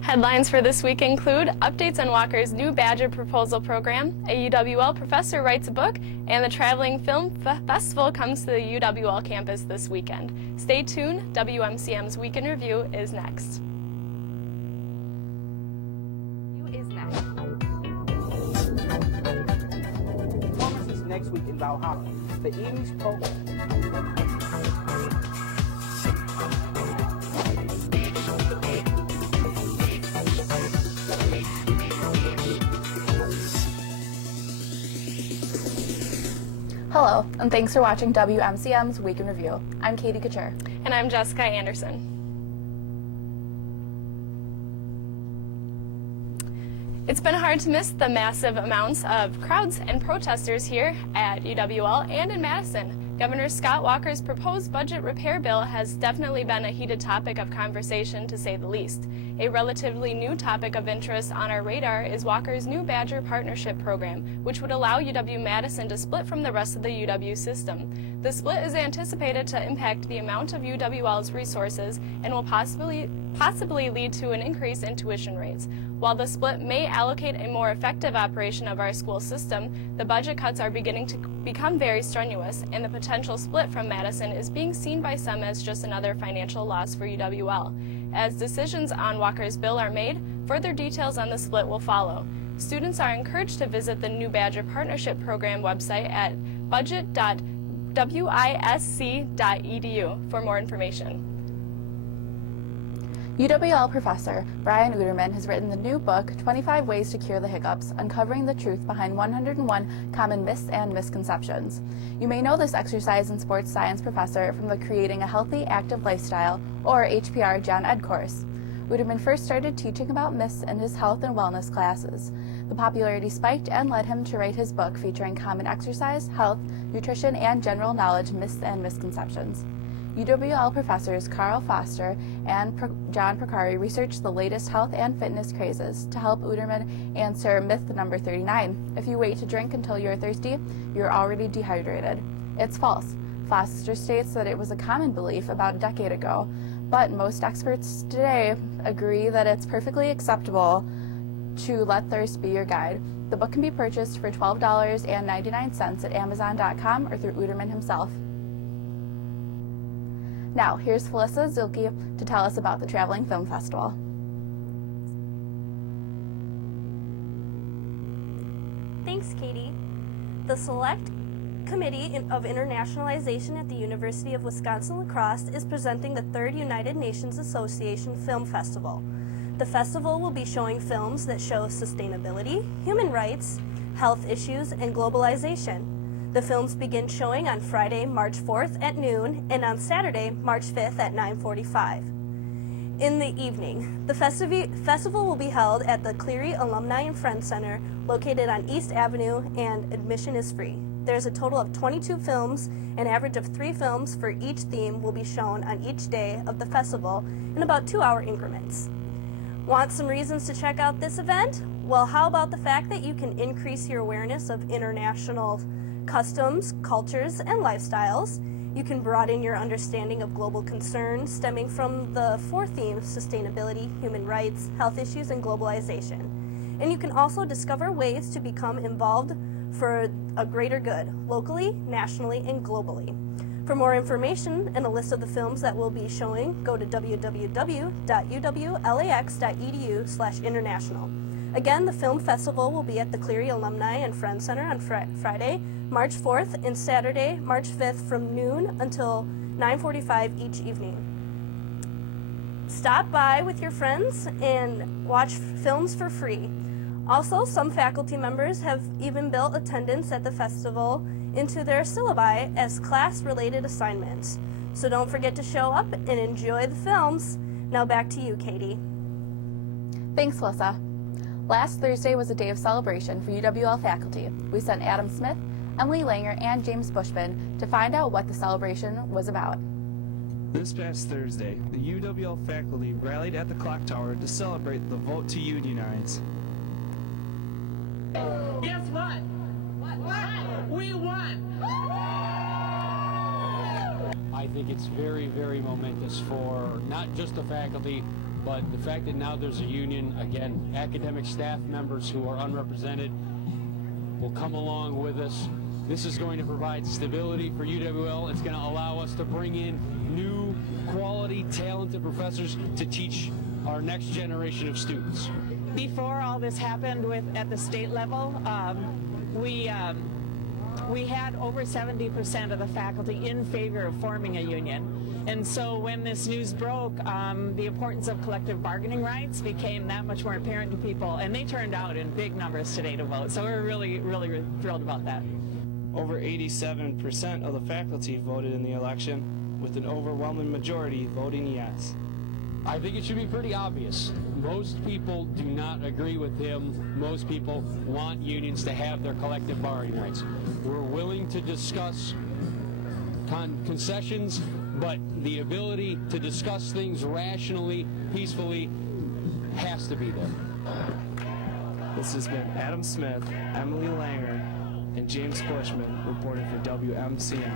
Headlines for this week include updates on Walker's new Badger proposal program, a UWL professor writes a book, and the Traveling Film Festival comes to the UWL campus this weekend. Stay tuned, WMCM's Week in Review is next. Performances next week in Valhalla. The evening's program. Hello, and thanks for watching WMCM's Week in Review. I'm Katie Couture. And I'm Jessica Anderson. It's been hard to miss the massive amounts of crowds and protesters here at UWL and in Madison. Governor Scott Walker's proposed budget repair bill has definitely been a heated topic of conversation, to say the least. A relatively new topic of interest on our radar is Walker's new Badger Partnership Program, which would allow UW-Madison to split from the rest of the UW system. The split is anticipated to impact the amount of UWL's resources and will possibly lead to an increase in tuition rates. While the split may allocate a more effective operation of our school system, the budget cuts are beginning to become very strenuous, and the potential split from Madison is being seen by some as just another financial loss for UWL. As decisions on Walker's bill are made, further details on the split will follow. Students are encouraged to visit the new Badger Partnership Program website at budget.wisc.edu for more information. UWL professor Brian Uterman has written the new book, 25 Ways to Cure the Hiccups, Uncovering the Truth Behind 101 Common Myths and Misconceptions. You may know this exercise and sports science professor from the Creating a Healthy, Active Lifestyle, or HPR Gen Ed course. Uterman first started teaching about myths in his health and wellness classes. The popularity spiked and led him to write his book featuring common exercise, health, nutrition, and general knowledge myths and misconceptions. UWL professors Carl Foster and John Procari researched the latest health and fitness crazes to help Uterman answer myth number 39. If you wait to drink until you're thirsty, you're already dehydrated. It's false. Foster states that it was a common belief about a decade ago, but most experts today agree that it's perfectly acceptable to let thirst be your guide. The book can be purchased for $12.99 at Amazon.com or through Uterman himself. Now, here's Zuehlke to tell us about the Traveling Film Festival. Thanks, Katie. The Select Committee of Internationalization at the University of Wisconsin-La Crosse is presenting the 3rd United Nations Association Film Festival. The festival will be showing films that show sustainability, human rights, health issues, and globalization. The films begin showing on Friday, March 4th at noon and on Saturday, March 5th at 9:45. In the evening, the festival will be held at the Cleary Alumni and Friends Center located on East Avenue, and admission is free. There's a total of 22 films. An average of 3 films for each theme will be shown on each day of the festival in about 2-hour increments. Want some reasons to check out this event? Well, how about the fact that you can increase your awareness of international customs, cultures, and lifestyles. You can broaden your understanding of global concerns stemming from the 4 themes: sustainability, human rights, health issues, and globalization. And you can also discover ways to become involved for a greater good, locally, nationally, and globally. For more information and a list of the films that we'll be showing, go to www.uwlax.edu/international. Again, the film festival will be at the Cleary Alumni and Friends Center on Friday, March 4th, and Saturday, March 5th from noon until 9:45 each evening. Stop by with your friends and watch films for free. Also, some faculty members have even built attendance at the festival into their syllabi as class-related assignments. So don't forget to show up and enjoy the films. Now back to you, Katie. Thanks, Alyssa. Last Thursday was a day of celebration for UWL faculty. We sent Adam Smith, Emily Langer, and James Bushman to find out what the celebration was about. This past Thursday, the UWL faculty rallied at the clock tower to celebrate the vote to unionize. Guess what? What? We won! I think it's very, very momentous for not just the faculty, But the fact that now there's a union, again, academic staff members who are unrepresented will come along with us. This is going to provide stability for UWL. It's going to allow us to bring in new, quality, talented professors to teach our next generation of students. Before all this happened at the state level, we had over 70% of the faculty in favor of forming a union. And so when this news broke, the importance of collective bargaining rights became that much more apparent to people, and they turned out in big numbers today to vote. So we're really, really thrilled about that. Over 87% of the faculty voted in the election, with an overwhelming majority voting yes. I think it should be pretty obvious. Most people do not agree with him. Most people want unions to have their collective bargaining rights. We're willing to discuss concessions, but the ability to discuss things rationally, peacefully, has to be there. This has been Adam Smith, Emily Langer, and James Bushman reporting for WMCM.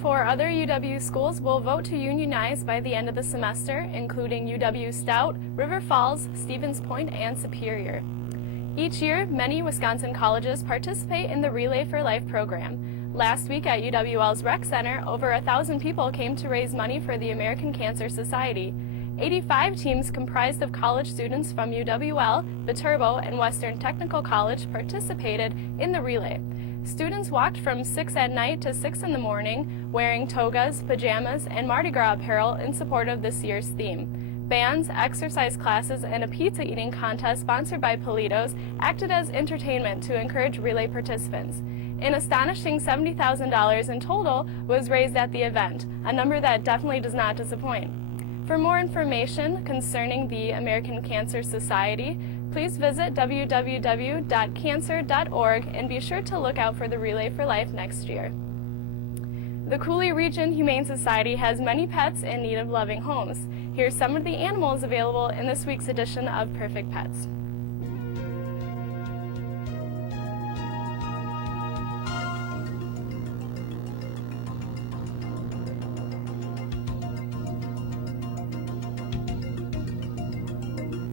Four other UW schools will vote to unionize by the end of the semester, including UW Stout, River Falls, Stevens Point, and Superior. Each year, many Wisconsin colleges participate in the Relay for Life program. Last week at UWL's Rec Center, over 1,000 people came to raise money for the American Cancer Society. 85 teams comprised of college students from UWL, Viterbo, and Western Technical College participated in the relay. Students walked from 6 at night to 6 in the morning, wearing togas, pajamas, and Mardi Gras apparel in support of this year's theme. Bands, exercise classes, and a pizza eating contest sponsored by Politos acted as entertainment to encourage relay participants. An astonishing $70,000 in total was raised at the event, a number that definitely does not disappoint. For more information concerning the American Cancer Society, please visit www.cancer.org and be sure to look out for the Relay for Life next year. The Cooley Region Humane Society has many pets in need of loving homes. Here's some of the animals available in this week's edition of Perfect Pets.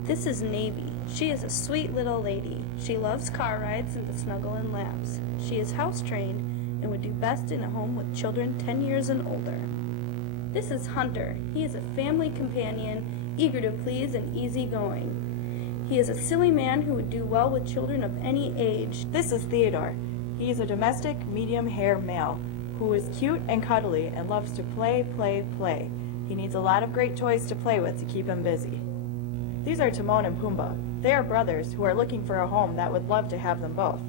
This is Navy. She is a sweet little lady. She loves car rides and to snuggle in laps. She is house trained and would do best in a home with children 10 years and older. This is Hunter. He is a family companion, eager to please and easygoing. He is a silly man who would do well with children of any age. This is Theodore. He is a domestic, medium-hair male who is cute and cuddly and loves to play, play, play. He needs a lot of great toys to play with to keep him busy. These are Timon and Pumbaa. They are brothers who are looking for a home that would love to have them both.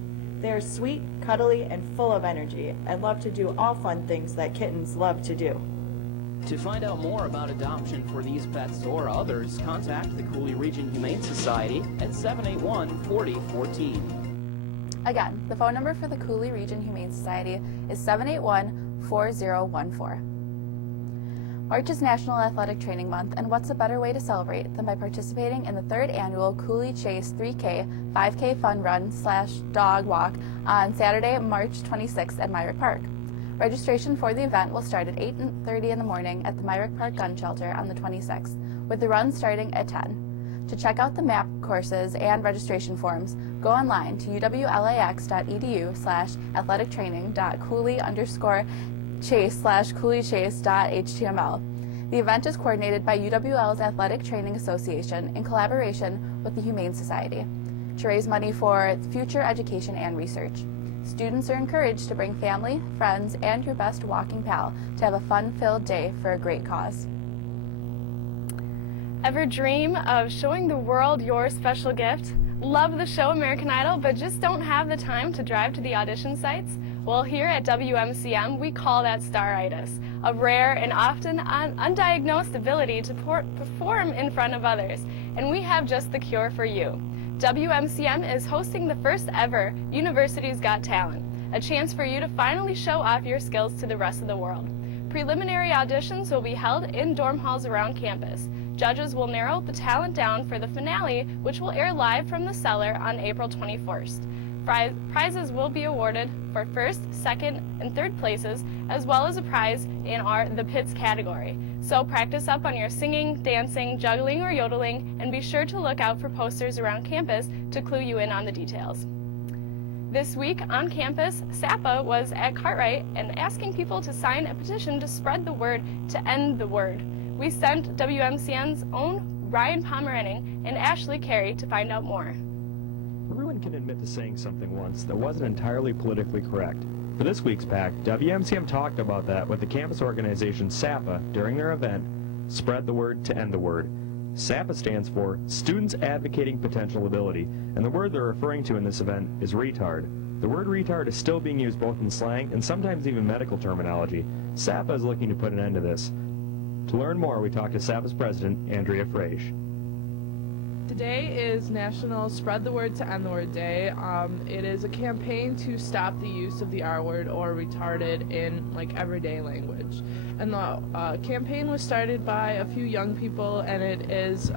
They are sweet, cuddly, and full of energy, and love to do all fun things that kittens love to do. To find out more about adoption for these pets or others, contact the Cooley Region Humane Society at 781-4014. Again, the phone number for the Cooley Region Humane Society is 781-4014. March is National Athletic Training Month, and what's a better way to celebrate than by participating in the 3rd annual Cooley Chase 3K 5K Fun Run / Dog Walk on Saturday, March 26th at Myrick Park. Registration for the event will start at 8:30 in the morning at the Myrick Park Gun Shelter on the 26th, with the run starting at 10. To check out the map courses and registration forms, go online to uwlax.edu/athletic-training.cooley_chase/cooleychase.html. The event is coordinated by UWL's Athletic Training Association in collaboration with the Humane Society to raise money for future education and research. Students are encouraged to bring family, friends, and your best walking pal to have a fun-filled day for a great cause. Ever dream of showing the world your special gift? Love the show American Idol, but just don't have the time to drive to the audition sites? Well, here at WMCM, we call that staritis, a rare and often undiagnosed ability to perform in front of others, and we have just the cure for you. WMCM is hosting the first ever University's Got Talent, a chance for you to finally show off your skills to the rest of the world. Preliminary auditions will be held in dorm halls around campus. Judges will narrow the talent down for the finale, which will air live from the cellar on April 21st. Prizes will be awarded for 1st, 2nd, and 3rd places, as well as a prize in the Pits category. So practice up on your singing, dancing, juggling, or yodeling, and be sure to look out for posters around campus to clue you in on the details. This week on campus, SAPA was at Cartwright and asking people to sign a petition to spread the word to end the word. We sent WMCN's own Ryan Pomeranning and Ashley Carey to find out more. Everyone can admit to saying something once that wasn't entirely politically correct. For this week's pack, WMCM talked about that with the campus organization SAPA during their event, Spread the Word to End the Word. SAPA stands for Students Advocating Potential Ability, and the word they're referring to in this event is retard. The word retard is still being used both in slang and sometimes even medical terminology. SAPA is looking to put an end to this. To learn more, we talked to SAPA's president, Andrea Frage. Today is National Spread the Word to End the Word Day. It is a campaign to stop the use of the R word or retarded in everyday language. And the campaign was started by a few young people, and it is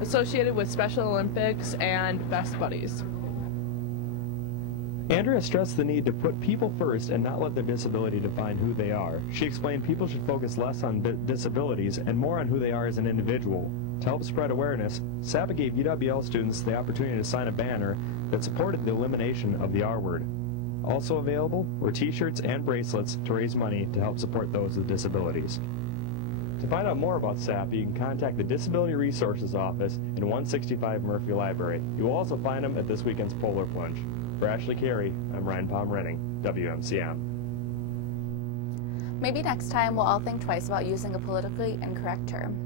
associated with Special Olympics and Best Buddies. Andrea stressed the need to put people first and not let their disability define who they are. She explained people should focus less on disabilities and more on who they are as an individual. To help spread awareness, SAPA gave UWL students the opportunity to sign a banner that supported the elimination of the R word. Also available were t-shirts and bracelets to raise money to help support those with disabilities. To find out more about SAPA, you can contact the Disability Resources Office in 165 Murphy Library. You will also find them at this weekend's Polar Plunge. For Ashley Carey, I'm Ryan Pomeranning, WMCM. Maybe next time we'll all think twice about using a politically incorrect term.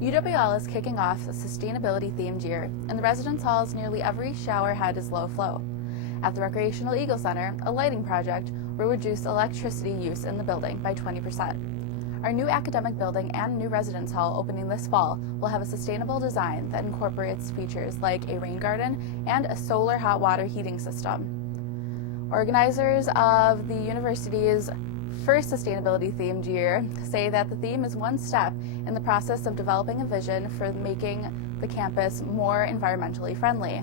UWL is kicking off a sustainability-themed year. In the residence halls, nearly every shower head is low flow. At the Recreational Eagle Center, a lighting project will reduce electricity use in the building by 20%. Our new academic building and new residence hall opening this fall will have a sustainable design that incorporates features like a rain garden and a solar hot water heating system. Organizers of the university's first sustainability-themed year say that the theme is one step in the process of developing a vision for making the campus more environmentally friendly.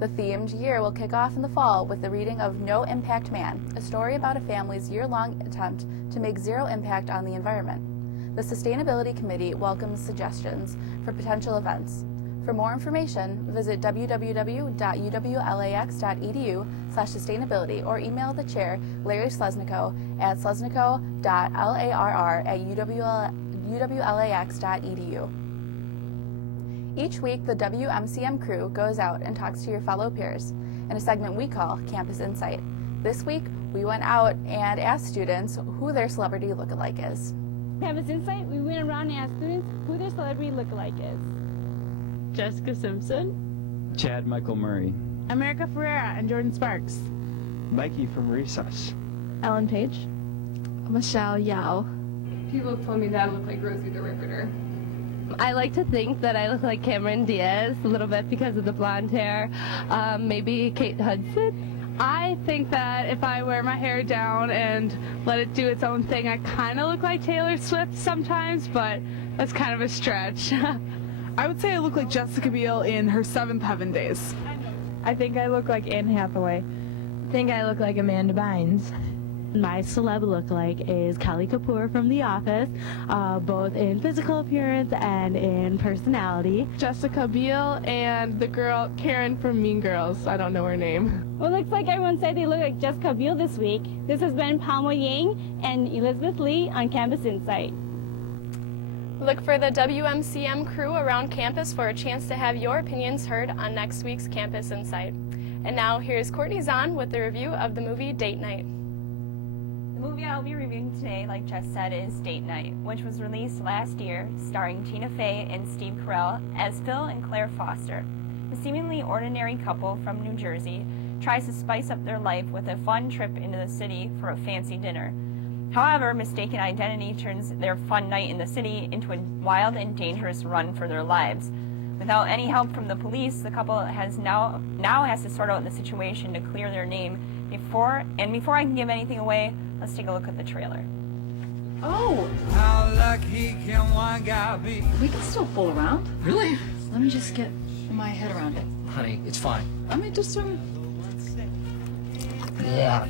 The themed year will kick off in the fall with the reading of No Impact Man, a story about a family's year-long attempt to make zero impact on the environment. The Sustainability Committee welcomes suggestions for potential events. For more information, visit www.uwlax.edu/sustainability or email the chair, Larry Slesnico, at slesnico.larr@uwlax.edu. Each week, the WMCM crew goes out and talks to your fellow peers in a segment we call Campus Insight. This week, we went out and asked students who their celebrity lookalike is. Campus Insight, we went around and asked students who their celebrity lookalike is. Jessica Simpson. Chad Michael Murray. America Ferrera and Jordan Sparks. Mikey from Recess. Ellen Page. Michelle Yao. People have told me that I look like Rosie the Riveter. I like to think that I look like Cameron Diaz a little bit because of the blonde hair. Maybe Kate Hudson. I think that if I wear my hair down and let it do its own thing, I kind of look like Taylor Swift sometimes, but that's kind of a stretch. I would say I look like Jessica Biel in her Seventh Heaven days. I think I look like Anne Hathaway. I think I look like Amanda Bynes. My celeb lookalike is Kelly Kapoor from The Office, both in physical appearance and in personality. Jessica Biel and the girl Karen from Mean Girls. I don't know her name. Well, looks like everyone said they look like Jessica Biel this week. This has been Palma Yang and Elizabeth Lee on Campus Insight. Look for the WMCM crew around campus for a chance to have your opinions heard on next week's Campus Insight. And now here's Courtney Zahn with the review of the movie Date Night. The movie I'll be reviewing today, like Jess said, is Date Night, which was released last year, starring Tina Fey and Steve Carell as Phil and Claire Foster. The seemingly ordinary couple from New Jersey tries to spice up their life with a fun trip into the city for a fancy dinner. However, mistaken identity turns their fun night in the city into a wild and dangerous run for their lives. Without any help from the police, the couple has now has to sort out the situation to clear their name. Before I can give anything away, let's take a look at the trailer. Oh! How lucky can one guy be? We can still fool around. Really? Let me just get my head around it. Honey, it's fine. I mean, just Yeah.